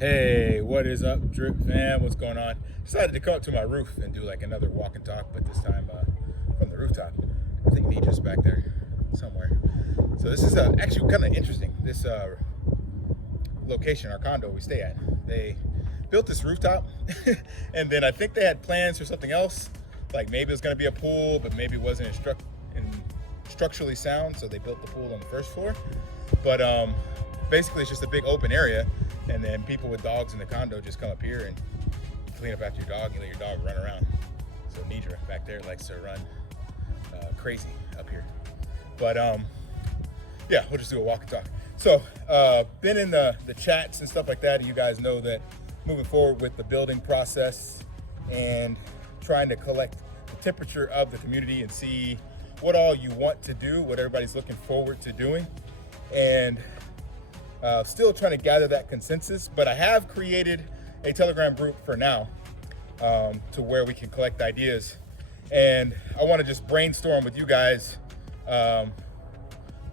Hey, what is up, Drip fam? What's going on? Decided to come up to my roof and do like another walk and talk, but this time from the rooftop. I think Nidra's back there somewhere. So this is actually kind of interesting. This location, our condo we stay at, they built this rooftop, and then I think they had plans for something else. Like maybe it was going to be a pool, but maybe it wasn't structurally sound, so they built the pool on the first floor. But basically, it's just a big open area. And then people with dogs in the condo just come up here and clean up after your dog. You let your dog run around. So Nidra back there likes to run crazy up here. But yeah, we'll just do a walk and talk. So been in the chats and stuff like that. You guys know that moving forward with the building process and trying to collect the temperature of the community and see what all you want to do, what everybody's looking forward to doing. And still trying to gather that consensus, but I have created a Telegram group for now to where we can collect ideas. And I want to just brainstorm with you guys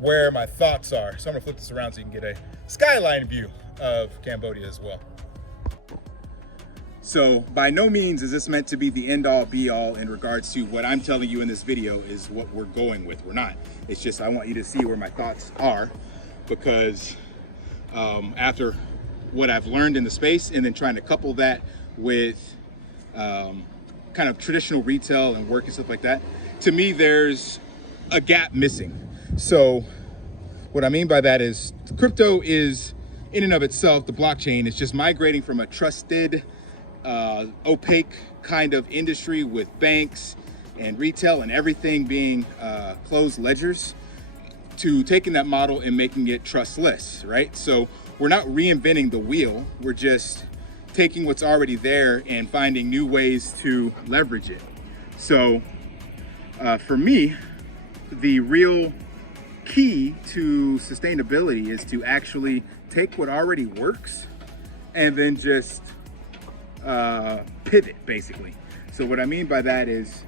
where my thoughts are. So I'm gonna flip this around so you can get a skyline view of Cambodia as well. So by no means is this meant to be the end all be all in regards to what I'm telling you in this video is what we're going with. We're not. It's just I want you to see where my thoughts are, because after what I've learned in the space and then trying to couple that with kind of traditional retail and work and stuff like that, to me there's a gap missing. So what I mean by that is crypto is in and of itself, the blockchain is just migrating from a trusted opaque kind of industry with banks and retail and everything being closed ledgers to taking that model and making it trustless, right? So we're not reinventing the wheel, we're just taking what's already there and finding new ways to leverage it. So for me, the real key to sustainability is to actually take what already works and then just pivot, basically. So what I mean by that is,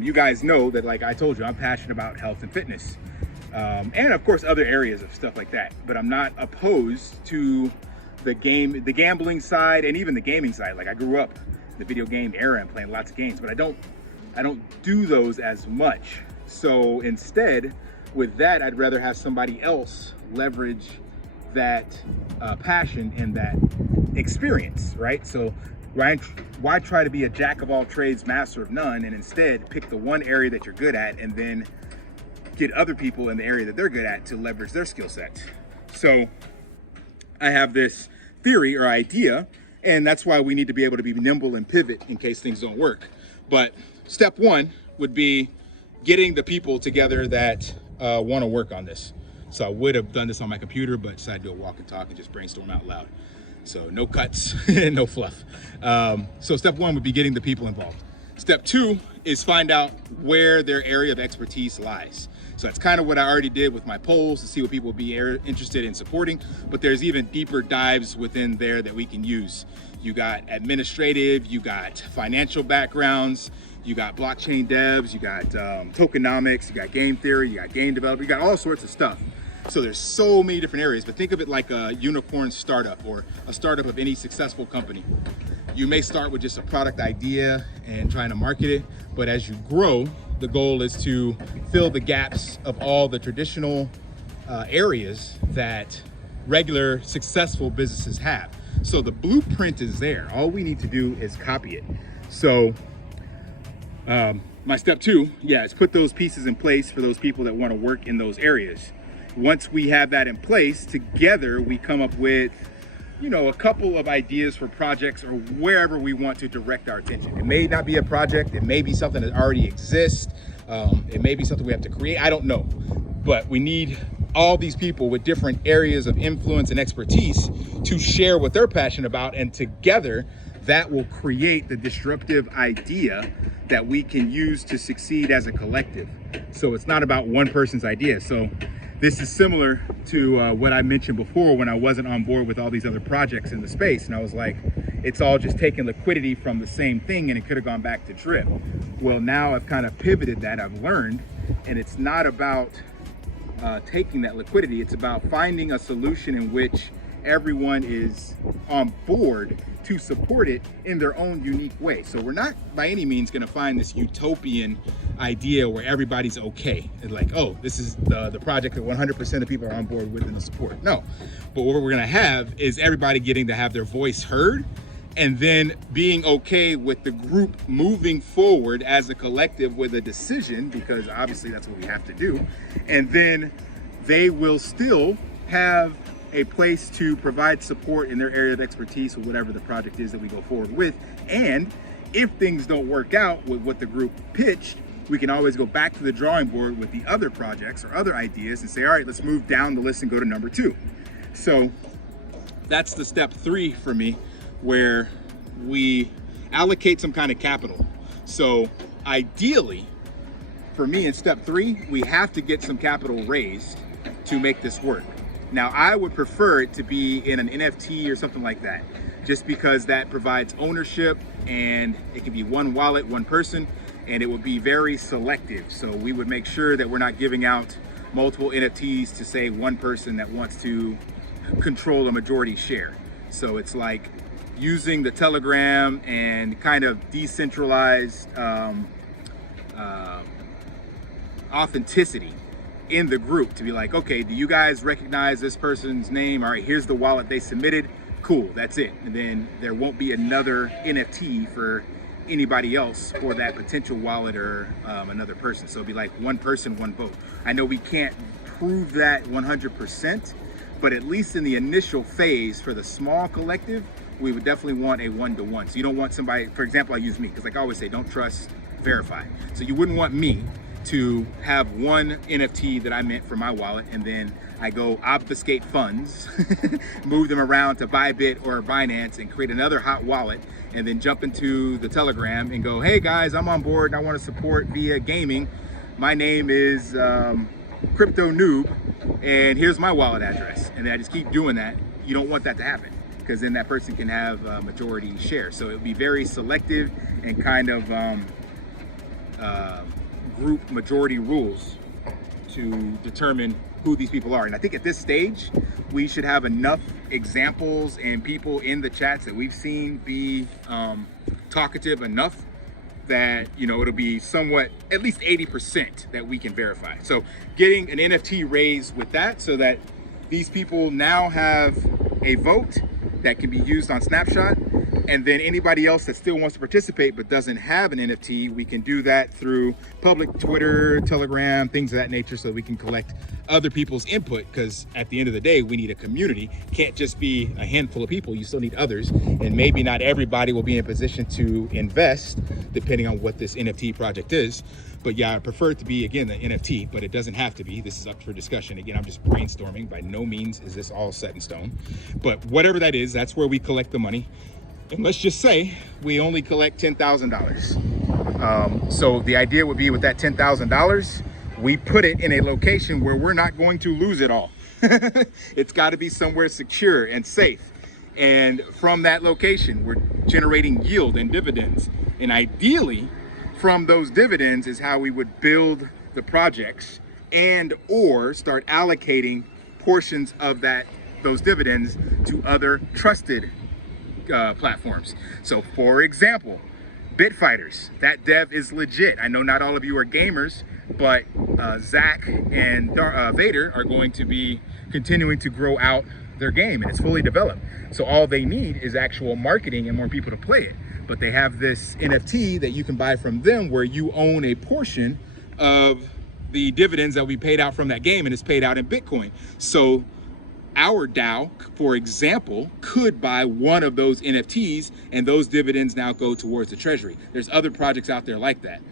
you guys know that, like I told you, I'm passionate about health and fitness. And of course other areas of stuff like that, but I'm not opposed to the gambling side and even the gaming side. Like I grew up in the video game era and playing lots of games, but I don't do those as much. So instead with that, I'd rather have somebody else leverage that passion and that experience, right? So why try to be a jack of all trades, master of none, and instead pick the one area that you're good at and then get other people in the area that they're good at to leverage their skill set. So I have this theory or idea, and that's why we need to be able to be nimble and pivot in case things don't work. But step one would be getting the people together that want to work on this. So I would have done this on my computer, but decided to do a walk and talk and just brainstorm out loud. So no cuts, no fluff. So step one would be getting the people involved. Step two is find out where their area of expertise lies. So that's kind of what I already did with my polls to see what people would be interested in supporting, but there's even deeper dives within there that we can use. You got administrative, you got financial backgrounds, you got blockchain devs, you got tokenomics, you got game theory, you got game developer, you got all sorts of stuff. So there's so many different areas, but think of it like a unicorn startup or a startup of any successful company. You may start with just a product idea and trying to market it, but as you grow, the goal is to fill the gaps of all the traditional areas that regular successful businesses have. So the blueprint is there. All we need to do is copy it. So my step two, is put those pieces in place for those people that want to work in those areas. Once we have that in place, together we come up with a couple of ideas for projects or wherever we want to direct our attention. It may not be a project, it may be something that already exists, it may be something we have to create, I don't know. But we need all these people with different areas of influence and expertise to share what they're passionate about, and together that will create the disruptive idea that we can use to succeed as a collective. So it's not about one person's idea. So this is similar to what I mentioned before when I wasn't on board with all these other projects in the space. And I was like, it's all just taking liquidity from the same thing and it could have gone back to drip. Well, now I've kind of pivoted that, I've learned, and it's not about taking that liquidity. It's about finding a solution in which everyone is on board to support it in their own unique way. So we're not by any means going to find this utopian idea where everybody's okay and like, oh, this is the project that 100% of people are on board with and the support. No, but what we're going to have is everybody getting to have their voice heard, and then being okay with the group moving forward as a collective with a decision, because obviously that's what we have to do. And then they will still have a place to provide support in their area of expertise or whatever the project is that we go forward with. And if things don't work out with what the group pitched, we can always go back to the drawing board with the other projects or other ideas and say, all right, let's move down the list and go to number 2. So that's the step 3 for me, where we allocate some kind of capital. So ideally, for me in step 3, we have to get some capital raised to make this work. Now, I would prefer it to be in an NFT or something like that, just because that provides ownership, and it can be one wallet, one person, and it would be very selective. So we would make sure that we're not giving out multiple NFTs to, say, one person that wants to control a majority share. So it's like using the Telegram and kind of decentralized authenticity in the group to be like, okay, do you guys recognize this person's name? All right, here's the wallet they submitted. Cool, that's it. And then there won't be another NFT for anybody else for that potential wallet or another person. So it'd be like one person, one vote. I know we can't prove that 100%, but at least in the initial phase for the small collective, we would definitely want a 1-to-1. So you don't want somebody, for example, I use me, because like I always say, don't trust, verify. So you wouldn't want me to have one NFT that I meant for my wallet, and then I go obfuscate funds, move them around to Bybit or Binance and create another hot wallet, and then jump into the Telegram and go, hey guys, I'm on board and I want to support via gaming. My name is Crypto Noob, and here's my wallet address. And then I just keep doing that. You don't want that to happen, because then that person can have a majority share. So it would be very selective and kind of group majority rules to determine who these people are. And I think at this stage, we should have enough examples and people in the chats that we've seen be talkative enough that, you know, it'll be somewhat, at least 80% that we can verify. So getting an NFT raised with that, so that these people now have a vote that can be used on Snapshot, and then anybody else that still wants to participate but doesn't have an NFT, we can do that through public Twitter, Telegram, things of that nature, so we can collect other people's input, because at the end of the day, we need a community. Can't just be a handful of people, you still need others, and maybe not everybody will be in a position to invest depending on what this NFT project is. But yeah, I prefer it to be, again, the NFT, but it doesn't have to be. This is up for discussion. Again, I'm just brainstorming. By no means is this all set in stone. But whatever that is, that's where we collect the money. And let's just say we only collect $10,000. So the idea would be, with that $10,000, we put it in a location where we're not going to lose it all. It's got to be somewhere secure and safe. And from that location, we're generating yield and dividends. And ideally, from those dividends is how we would build the projects and or start allocating portions of those dividends to other trusted platforms. So for example, Bitfighters, that dev is legit. I know not all of you are gamers, but Zach and Vader are going to be continuing to grow out their game, and it's fully developed. So all they need is actual marketing and more people to play it. But they have this NFT that you can buy from them, where you own a portion of the dividends that will be paid out from that game, and it's paid out in Bitcoin. So our DAO, for example, could buy one of those NFTs, and those dividends now go towards the Treasury. There's other projects out there like that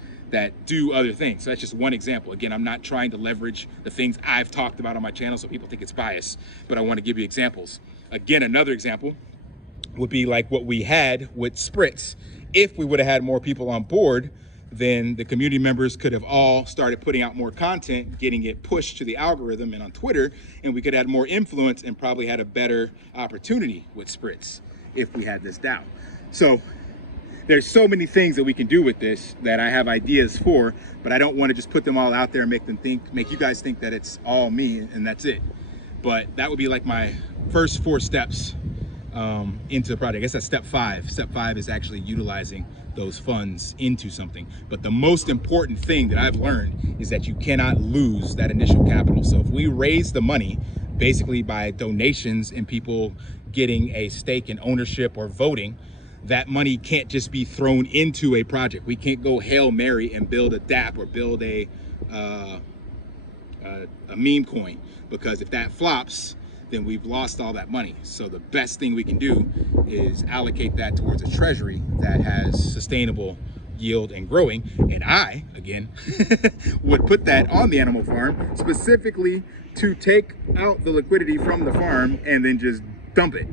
do other things. So that's just one example. Again, I'm not trying to leverage the things I've talked about on my channel so people think it's biased, but I want to give you examples. Again, another example would be like what we had with Spritz. If we would have had more people on board, then the community members could have all started putting out more content, getting it pushed to the algorithm and on Twitter, and we could have had more influence and probably had a better opportunity with Spritz if we had this DAO. So there's so many things that we can do with this that I have ideas for, but I don't want to just put them all out there and make you guys think that it's all me and that's it. But that would be like my first 4 steps into the project. I guess that's step 5. Step 5 is actually utilizing those funds into something. But the most important thing that I've learned is that you cannot lose that initial capital. So if we raise the money basically by donations and people getting a stake in ownership or voting, that money can't just be thrown into a project. We can't go Hail Mary and build a DApp or build a meme coin, because if that flops, then we've lost all that money. So the best thing we can do is allocate that towards a treasury that has sustainable yield and growing. And I, again, would put that on the animal farm specifically to take out the liquidity from the farm and then just dump it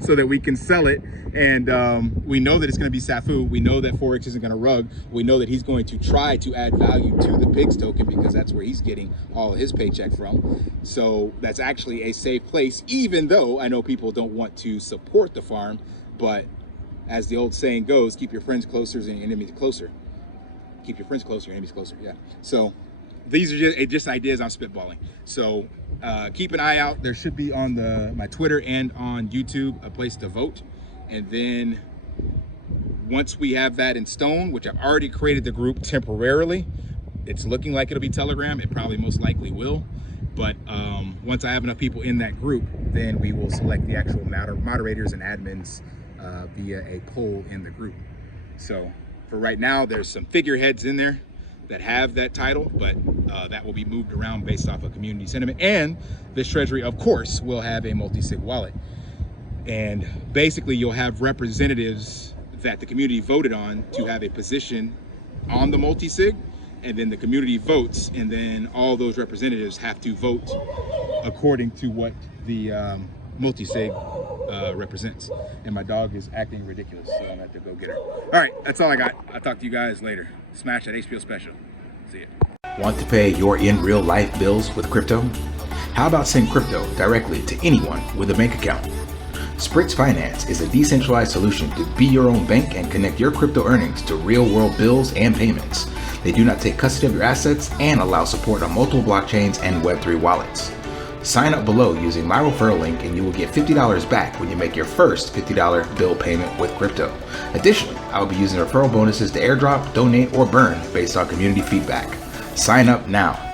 so that we can sell it. And we know that it's going to be SAFU. We know that Forex isn't going to rug. We know that he's going to try to add value to the pigs token because that's where he's getting all of his paycheck from. So that's actually a safe place, even though I know people don't want to support the farm. But as the old saying goes, keep your friends closer and your enemies closer. Keep your friends closer, your enemies closer. Yeah. So these are just ideas I'm spitballing. So keep an eye out. There should be on my Twitter and on YouTube a place to vote. And then once we have that in stone, which I've already created the group temporarily, it's looking like it'll be Telegram. It probably most likely will. But once I have enough people in that group, then we will select the actual moderators and admins via a poll in the group. So for right now, there's some figureheads in there that have that title, but that will be moved around based off of community sentiment. And this treasury, of course, will have a multi-sig wallet. And basically you'll have representatives that the community voted on to have a position on the multi-sig, and then the community votes, and then all those representatives have to vote according to what the multi-sig represents. And my dog is acting ridiculous, so I'm gonna have to go get her. All right, that's all I got. I'll talk to you guys later. Smash that HBO special. See ya. Want to pay your in real life bills with crypto? How about send crypto directly to anyone with a bank account? Spritz Finance is a decentralized solution to be your own bank and connect your crypto earnings to real world bills and payments. They do not take custody of your assets and allow support on multiple blockchains and Web3 wallets. Sign up below using my referral link and you will get $50 back when you make your first $50 bill payment with crypto. Additionally, I will be using referral bonuses to airdrop, donate, or burn based on community feedback. Sign up now.